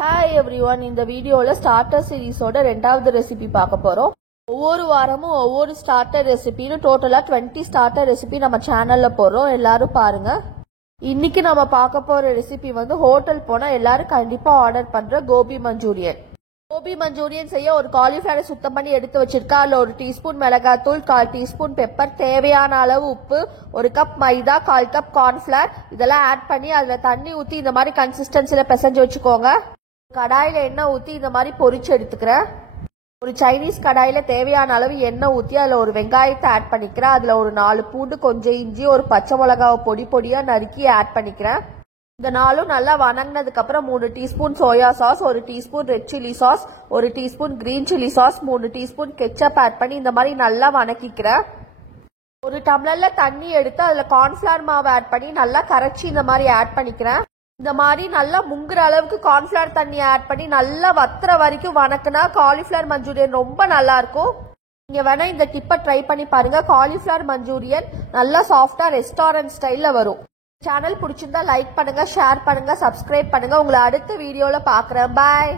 Hi everyone, இந்த வீடியோவில் starter சீரீஸோட ரெண்டாவது ரெசிபி பார்க்க போகிறோம். ஒவ்வொரு வாரமும் ஒவ்வொரு ஸ்டார்டர் ரெசிபின்னு டோட்டலாக 20 ஸ்டார்டர் ரெசிபி நம்ம சேனலில் போடுறோம். எல்லாரும் பாருங்க. இன்னைக்கு நம்ம பார்க்க போகிற ரெசிபி ஹோட்டல் போனால் எல்லாரும் கண்டிப்பாக ஆர்டர் பண்ணுற கோபி மஞ்சூரியன். கோபி மஞ்சூரியன் செய்ய ஒரு காலிஃப்ளவரை சுத்தம் பண்ணி எடுத்து வச்சிருக்கா. அதில் 1 டீஸ்பூன் மிளகாத்தூள், 1/4 டீஸ்பூன் பெப்பர், தேவையான அளவு உப்பு, 1 கப் மைதா, 1/4 கப் கார்ன்ஃபிளவர் இதெல்லாம் ஆட் பண்ணி அதில் தண்ணி ஊற்றி இந்த மாதிரி கன்சிஸ்டன்சியில் பிசைஞ்சு வச்சுக்கோங்க. கடாயில் எண்ணெய் ஊற்றி இந்த மாதிரி பொரிச்சு எடுத்துக்கிறேன். ஒரு சைனீஸ் கடாயில் தேவையான அளவு எண்ணெய் ஊற்றி அதில் ஒரு வெங்காயத்தை ஆட் பண்ணிக்கிறேன். அதில் ஒரு 4 பூண்டு, கொஞ்சம் இஞ்சி, ஒரு பச்சை மிளகாவை பொடியாக நறுக்கி ஆட் பண்ணிக்கிறேன். இந்த 4ம் நல்லா வணங்கினதுக்கு அப்புறம் 3 teaspoon soya sauce, 1 teaspoon red chilli sauce, 1 teaspoon green chilli sauce, 3 teaspoon ketchup add பண்ணி இந்த மாதிரி நல்லா வணக்கிக்கிறேன். ஒரு டம்ளர்ல தண்ணி எடுத்து அதில் கார்ன்ஃபிளவர் மாவு ஆட் பண்ணி நல்லா கரைச்சி இந்த மாதிரி ஆட் பண்ணிக்கிறேன். இந்த மாதிரி நல்லா முங்குற அளவுக்கு கார்ன்ஃபிளவர் தண்ணி ஆட் பண்ணி நல்லா வத்துற வரைக்கும் வணக்கினா காலிஃப்ளவர் மஞ்சூரியன் ரொம்ப நல்லா இருக்கும். நீங்க வேணா இந்த டிப்பை ட்ரை பண்ணி பாருங்க. காலிஃப்ளவர் மஞ்சூரியன் நல்லா சாஃப்டா ரெஸ்டாரண்ட் ஸ்டைல்ல வரும். சேனல் பிடிச்சிருந்தா லைக் பண்ணுங்க, ஷேர் பண்ணுங்க, சப்ஸ்கிரைப் பண்ணுங்க. உங்களை அடுத்த வீடியோல பாக்குறேன். பாய்.